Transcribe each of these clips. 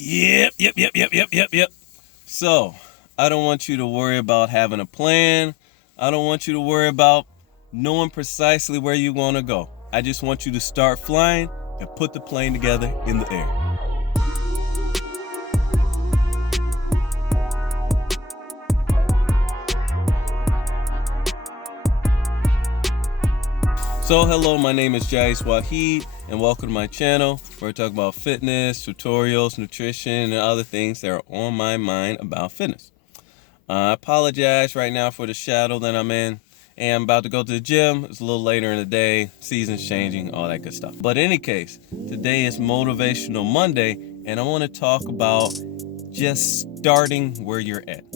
Yep. So, I don't want you to worry about having a plan. I don't want you to worry about knowing precisely where you want to go. I just want you to start flying and put the plane together in the air. So hello, my name is Jais Wahid, and welcome to my channel where I talk about fitness, tutorials, nutrition, and other things that are on my mind about fitness. I apologize right now for the shadow that I'm in, and I'm about to go to the gym. It's a little later in the day, season's changing, all that good stuff. But in any case, today is Motivational Monday, and I want to talk about just starting where you're at.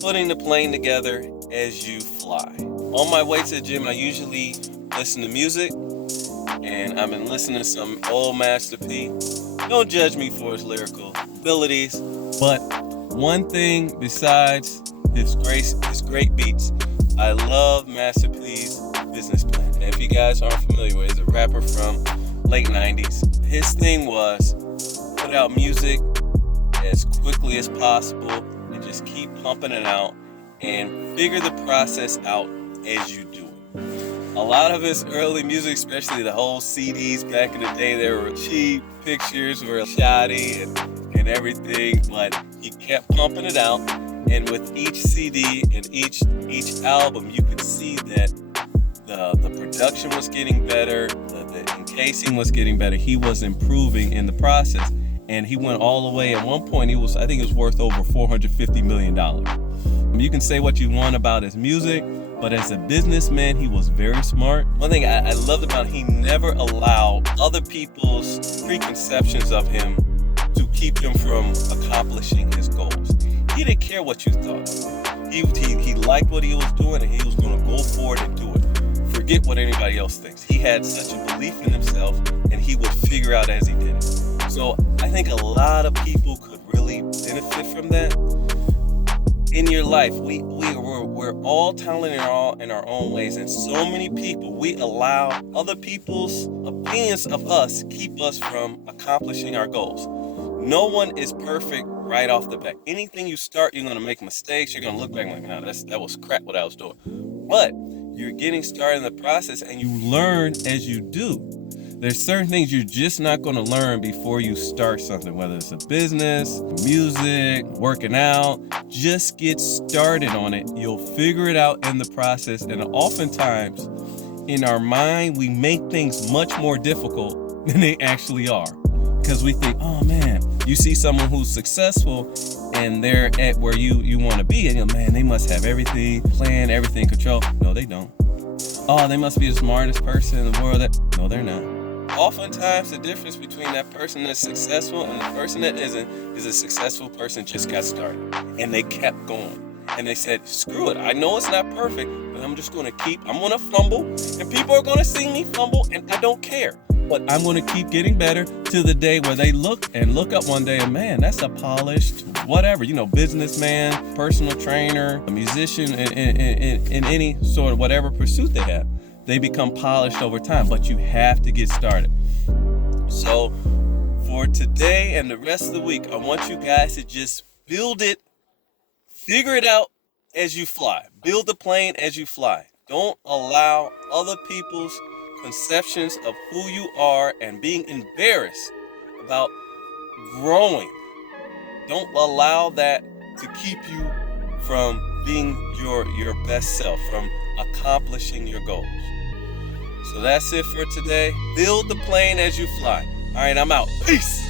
Putting the plane together as you fly. On my way to the gym, I usually listen to music, and I've been listening to some old Master P. Don't judge me for his lyrical abilities, but one thing besides his great beats, I love Master P's business plan. And if you guys aren't familiar with, he's a rapper from late 90s. His thing was put out music as quickly as possible and just keep pumping it out and figure the process out as you do it. A lot of his early music, especially the whole CDs back in the day, they were cheap, pictures were shoddy and everything, but he kept pumping it out. And with each CD and each album, you could see that the production was getting better, the encasing was getting better. He was improving in the process. And he went all the way. At one point, I think he was worth over $450 million. You can say what you want about his music, but as a businessman, he was very smart. One thing I loved about him, he never allowed other people's preconceptions of him to keep him from accomplishing his goals. He didn't care what you thought. He liked what he was doing, and he was going to go forward and do it. Forget what anybody else thinks. He had such a belief in himself, and he would figure out as he did it. So I think a lot of people could really benefit from that. In your life, we're all talented in our own ways, and so many people, we allow other people's opinions of us keep us from accomplishing our goals. No one is perfect right off the bat. Anything you start, you're gonna make mistakes. You're gonna look back like, no, that was crap what I was doing. But you're getting started in the process, and you learn as you do. There's certain things you're just not going to learn before you start something, whether it's a business, music, working out. Just get started on it. You'll figure it out in the process. And oftentimes, in our mind, we make things much more difficult than they actually are. Because we think, oh man, you see someone who's successful and they're at where you want to be. And you're, man, they must have everything planned, everything controlled. No, they don't. Oh, they must be the smartest person in the world. No, they're not. Oftentimes, the difference between that person that's successful and the person that isn't is a successful person just got started. And they kept going. And they said, screw it. I know it's not perfect, but I'm just going to I'm going to fumble. And people are going to see me fumble, and I don't care. But I'm going to keep getting better to the day where they look up one day and, man, that's a polished whatever, businessman, personal trainer, a musician, in any sort of whatever pursuit they have. They become polished over time, but you have to get started. So for today and the rest of the week, I want you guys to just build it, figure it out as you fly. Build the plane as you fly. Don't allow other people's conceptions of who you are and being embarrassed about growing. Don't allow that to keep you from being your best self, from accomplishing your goals. So that's it for today. Build the plane as you fly. All right, I'm out. Peace.